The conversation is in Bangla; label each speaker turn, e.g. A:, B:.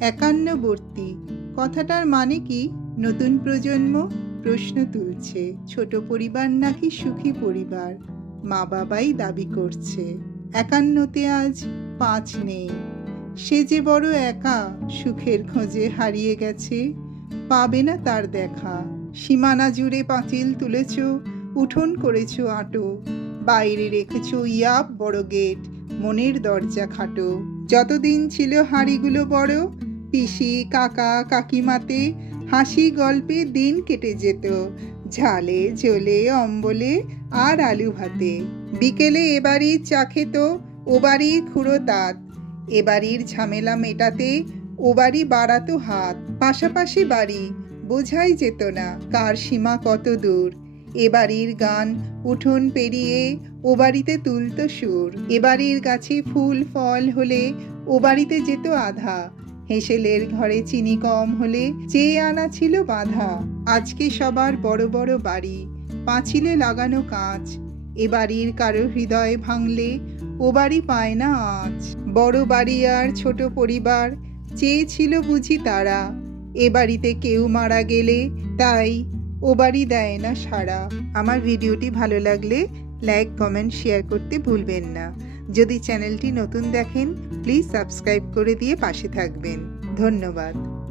A: একান্নবর্তী। কথাটার মানে কি? নতুন প্রজন্ম প্রশ্ন তুলছে, ছোট পরিবার নাকি সুখী পরিবার? মা বাবাই দাবি করছে, একান্নতে আজ পাঁচ নেই। সে যে বড় একা, সুখের খোঁজে হারিয়ে গেছে, পাবে না তার দেখা। সীমানা জুড়ে পাঁচিল তুলেছ, উঠোন করেছ আটো। বাইরে রেখেছ ইয়াব বড় গেট, মনের দরজা খাটো। যতদিন ছিল হাঁড়িগুলো বড় পিসি, কাকা, কাকিমাতে হাসি গল্পে দিন কেটে যেত। ঝালে, ঝোলে, অম্বলে আর আলু ভাতে। বিকেলে এবাড়ির চা খেত ও বাড়ির খুঁড়ো তাঁত এবাড়ির ঝামেলা মেটাতে ও বাড়ি বাড়াতো হাত। পাশাপাশি বাড়ি বোঝাই যেত না কার সীমা কত দূর। এ বাড়ির গান উঠোন পেরিয়ে ও বাড়িতে তুলতো সুর। এ বাড়ির গাছে ফুল, ফল হলে ও বাড়িতে যেত আধা। হেসেলের ঘরে চিনি কম হলে চেয়ে আনা ছিল বাঁধা। আজকে সবার বড় বড় বাড়ি, পাঁচিলে লাগানো কাঁচ। এ বাড়ির কারও হৃদয় ভাঙলে ও বাড়ি পায় না আঁচ। বড় বাড়ি আর ছোট পরিবার, চেয়েছিল বুঝি তারা। এ বাড়িতে কেউ মারা গেলে তাই ও বাড়ি দেয় না সারা আমার ভিডিওটি ভালো লাগলে লাইক, কমেন্ট, শেয়ার করতে ভুলবেন না। যদি চ্যানেলটি নতুন দেখেন প্লিজ সাবস্ক্রাইব করে দিয়ে পাশে থাকবেন। ধন্যবাদ।